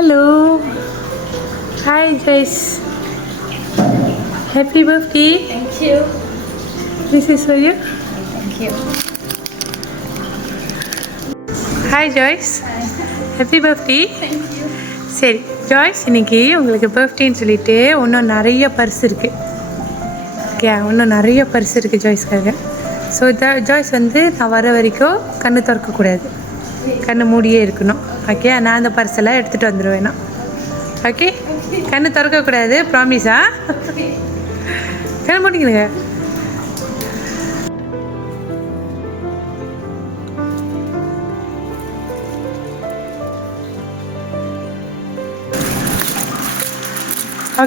Hello. Hi guys. Happy birthday. Thank you. This is for you. Thank you. Hi Joyce. Hi. Happy birthday. Thank you. சரி Joyce, இன்னைக்கு உங்களுக்கு பர்த்டேன்னு சொல்லிட்டு இன்னும் நிறைய purse இருக்குது. Okay, இன்னும் நிறைய பர்ஸ் இருக்குது ஜாய்ஸ்க்காக. ஸோ ஜாய்ஸ் வந்து நான் வர வரைக்கும் கண்ணு திறக்கக்கூடாது, கண்ணு மூடியே இருக்கணும். ஓகே, நான் அந்த பர்ஸெல்லாம் எடுத்துகிட்டு வந்துடுவேன். ஓகே, கண்ணு திறக்கக்கூடாது, ப்ராமிஸா? கண்ணு மூடிக்கணுங்க.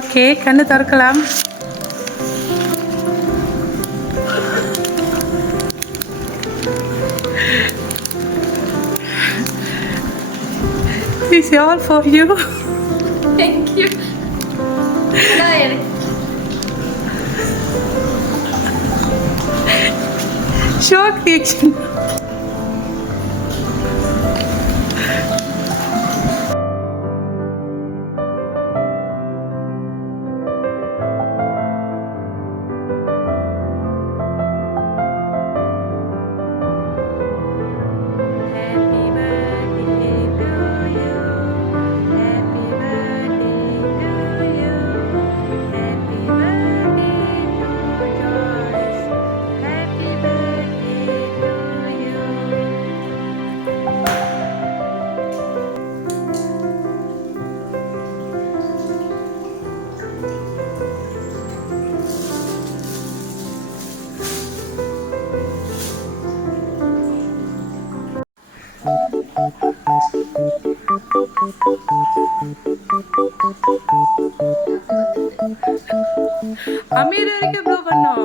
ஓகே, கண்ணு திறக்கலாம். This is all for you. Thank you. Shock reaction. Amir வரைக்கும் ப்ளோ பண்ணோம்.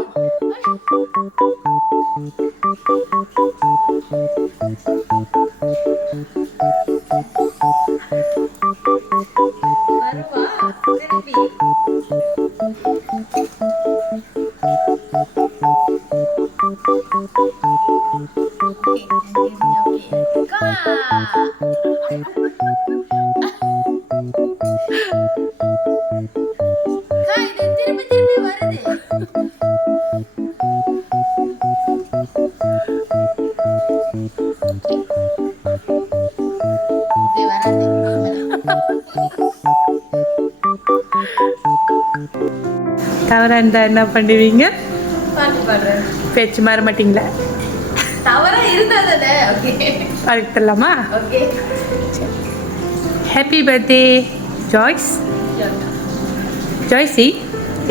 தவறா இருந்தா என்ன பண்ணுவீங்க? பாட்டு பாடுறேன். பேச்சு மாற மாட்டீங்களா? தவறா இருந்தாதே. ஓகே, பாடிடலாமா? Okay. Happy birthday Joyce. Joicy,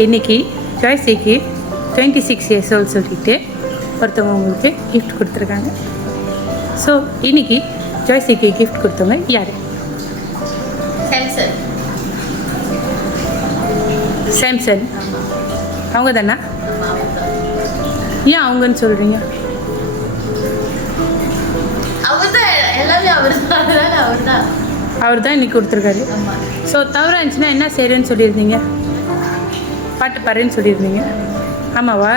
இன்னைக்கு ஜாய்ஸிக்கு 26 இயர்ஸ் ஓல்ட் சொல்லிட்டு ஒருத்தவங்க உங்களுக்கு கிஃப்ட் கொடுத்துருக்காங்க. ஸோ இன்னைக்கு ஜாய்ஸிக்கு கிஃப்ட் கொடுத்தவங்க யார்? சாம்சங். சாம்சங் அவங்க தானே? ஏன் அவங்கன்னு சொல்கிறீங்க? அவர் தான் இன்னைக்கு கொடுத்துருக்காரு. ஸோ தவறா இருந்துச்சுன்னா என்ன செய்கிறேன்னு சொல்லியிருந்தீங்க? பாட்டு பாடுறேன்னு சொல்லியிருந்தீங்க. ஆமாவா?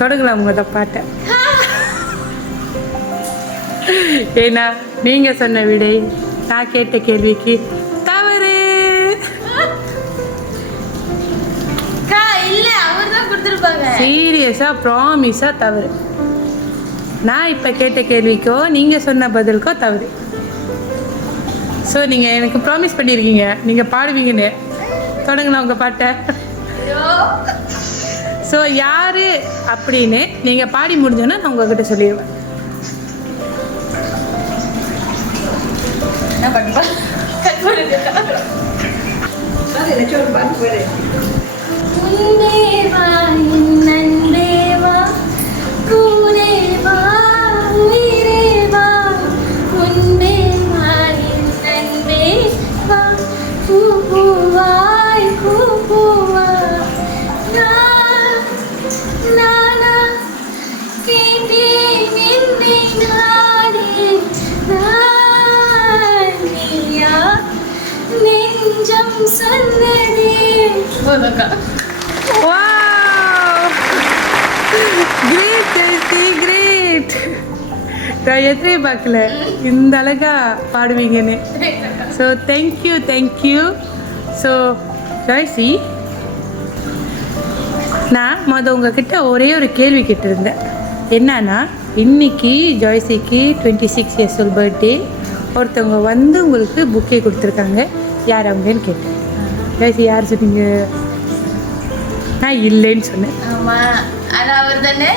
தொடங்கலாம் உங்க தான் பாட்டை. ஏன்னா நீங்கள் சொன்ன விடை நான் கேட்ட கேள்விக்கு தவறு. சீரியஸாக ப்ராமிஸாக தவறு. நான் இப்போ கேட்ட கேள்விக்கோ நீங்கள் சொன்ன பதிலுக்கோ தவறு. ஸோ நீங்கள் எனக்கு ப்ராமிஸ் பண்ணியிருக்கீங்க நீங்கள் பாடுவீங்கன்னு. தொடங்கலாம் உங்கள் பாட்டை. ஸோ யார் அப்படின்னு நீங்கள் பாடி முடிஞ்சோன்னா நான் உங்ககிட்ட சொல்லிடுவேன். Wow! Great, Jayashree, great! நான் எதிரே பார்க்கல இந்த அழகா பாடுவீங்கன்னு. So thank you. ஸோ ஜாய்ஸி, நான் உங்ககிட்ட ஒரே ஒரு கேள்வி கேட்டிருந்தேன். என்னன்னா, இன்னைக்கு ஜாய்ஸிக்கு 26 years old பர்த்டே. ஒருத்தவங்க வந்து உங்களுக்கு புக்கே கொடுத்துருக்காங்க. யார் அவங்கன்னு கேட்டேன். ஜாய்ஸி யார் சொன்னீங்க? நான் இல்லைன்னு சொன்னேன். ஆமா, ஆனா அவர்தானே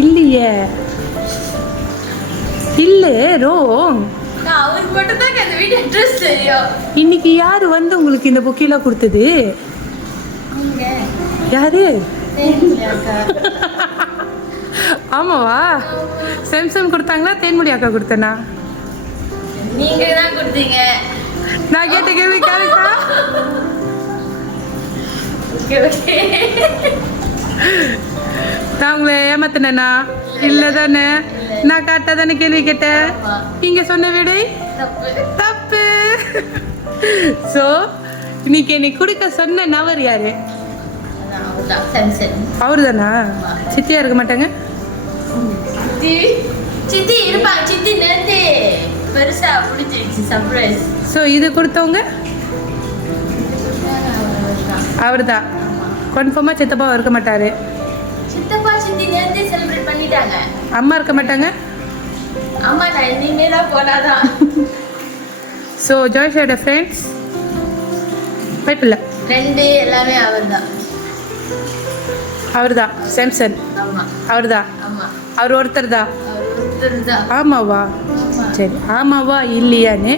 இல்லையே, இல்லை ரோங். அவருக்கு மட்டும் தான் அந்த வீட்டு அட்ரஸ் தெரியும். இன்னைக்கு யார் வந்து உங்களுக்கு இந்த புக்கெல்லாம் கொடுத்தது? யாரு? ஆமாவா? சாம்சங் கொடுத்தாங்களா தேன்மொழி அக்கா கொடுத்தனா? நீங்க தான் கொடுத்தீங்க. நான் கேட்ட கேள்வி கரெக்டா? நான் உங்களை ஏமாத்தினா? இல்லை தானே? நான் கரெக்டாக தானே கேள்வி கேட்டேன். நீங்க சொன்ன விடை தப்பு. ஸோ இன்னைக்கு என்னை கொடுக்க சொன்ன நபர் யாரு? அவரு தானா? சித்தியா இருக்க மாட்டாங்க? சித்தி இருப்பாங்க. சித்தி நேத்து பெருசா பிடிச்சிருச்சு சர்ப்ரைஸ். ஸோ இது கொடுத்தவங்க அவர் தான். கன்ஃபார்மாக சித்தப்பா இருக்க மாட்டாரு. சித்தப்பா சித்தி நேத்து செலிப்ரேட் பண்ணிட்டாங்க. அம்மா இருக்க மாட்டாங்க. அம்மா நான் இனிமே தான் போனாதான். ஸோ ஜாய்ஸோட ஃப்ரெண்ட்ஸ் வாய்ப்பில்லை. ரெண்டு எல்லாமே அவர் தான். சாம்சன் அவர் தான். அவர் ஒருத்தர் தான். ஆமாவா? சரி, ஆமாவா இல்லையான்னு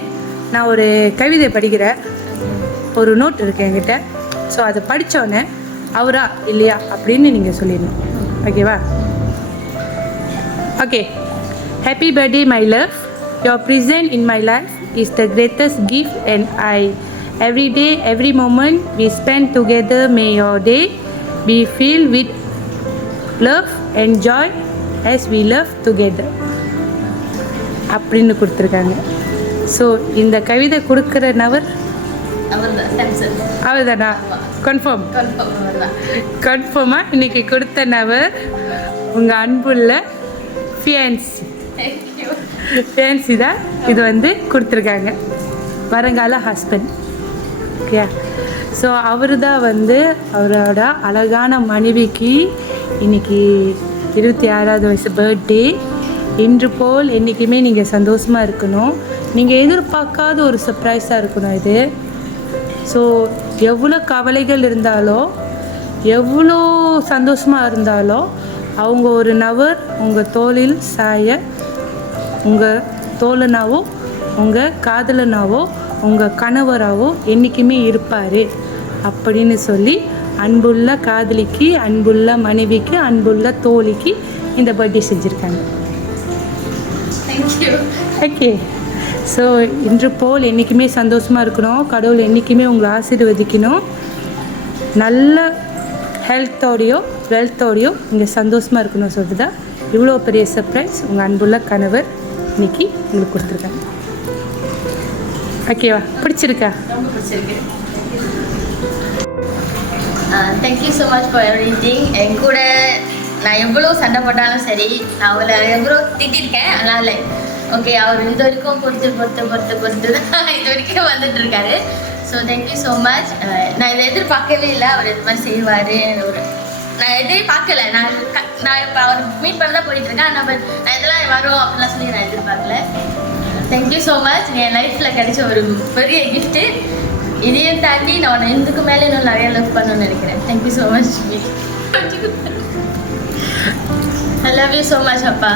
நான் ஒரு கவிதை படிக்கிறேன். ஒரு நோட் இருக்கு என்கிட்ட. ஸோ அதை படித்தோன்னே அவரா இல்லையா அப்படின்னு நீங்கள் சொல்லிடணும். ஓகேவா? Okay. Happy birthday my love. Your present in my life is the greatest gift and every day, every moment we spend together, may your day be filled with love and joy as we love together அப்படின்னு கொடுத்துருக்காங்க. So இந்த கவிதை கொடுக்குற நபர் அவர் தானா? கன்ஃபார்மாக இன்னைக்கு கொடுத்த நபர் உங்கள் அன்புள்ள ஃபியான்சி தான். இது வந்து கொடுத்துருக்காங்க, வருங்கால ஹஸ்பண்ட். ஓகே. ஸோ அவர் தான் வந்து அவரோட அழகான மனைவிக்கு இன்னைக்கு 26வது வயசு பர்த்டே. இன்று போல் என்றைக்குமே நீங்கள் சந்தோஷமாக இருக்கணும். நீங்கள் எதிர்பார்க்காத ஒரு சர்ப்ரைஸாக இருக்கணும் இது. ஸோ எவ்வளோ கவலைகள் இருந்தாலோ, எவ்வளோ சந்தோஷமாக இருந்தாலோ, அவங்க ஒரு நபர் உங்கள் தோளில் சாய, உங்கள் தோழனாவோ, உங்கள் காதலனாவோ, உங்கள் கணவராவோ என்றைக்குமே இருப்பார் அப்படின்னு சொல்லி அன்புள்ள காதலிக்கு, அன்புள்ள மனைவிக்கு, அன்புள்ள தோழிக்கு இந்த பர்த்டே செஞ்சுருக்காங்க. ஓகே. ஸோ இன்று போல் என்றைக்குமே சந்தோஷமாக இருக்கணும். கடவுள் என்றைக்குமே உங்களை ஆசீர்வதிக்கணும். நல்ல ஹெல்த்தோடையோ வெல்த்தோடையோ இங்கே சந்தோஷமாக இருக்கணும் சொல்லிட்டு தான் இவ்வளோ பெரிய சர்ப்ரைஸ் உங்கள் அன்புள்ள கணவர் இன்னைக்கு உங்களுக்கு கொடுத்துருக்காங்க. ஓகேவா? பிடிச்சிருக்கா? ரொம்ப பிடிச்சிருக்கு. Thank you so much for everything. என் கூட நான் எவ்வளோ சண்டை போட்டாலும் சரி, நான் அவளை எவ்வளோ திட்டிருக்கேன். அதனால் ஓகே, அவர் இது வரைக்கும் பொறுத்து தான் இது வரைக்கும் வந்துட்டு இருக்காரு. So thank you so much. நான் இதை எதிர்பார்க்கவே இல்லை, அவர் இது மாதிரி செய்வார். நான் எதையே பார்க்கல. நான் இப்போ அவர் மீட் பண்ண தான் போயிட்டுருக்கேன். நான் இதெல்லாம் வரும் அப்படிலாம் சொல்லி நான் எதிர்பார்க்கல. Thank you so much. என் லைஃப்பில் கிடைச்ச ஒரு பெரிய கிஃப்ட்டு. இதையும் தாண்டி நான் உன்னை இதுக்கு மேலே இன்னும் நிறைய லவ் பண்ணணும்னு நினைக்கிறேன். Thank you so much. I love you so much அப்பா.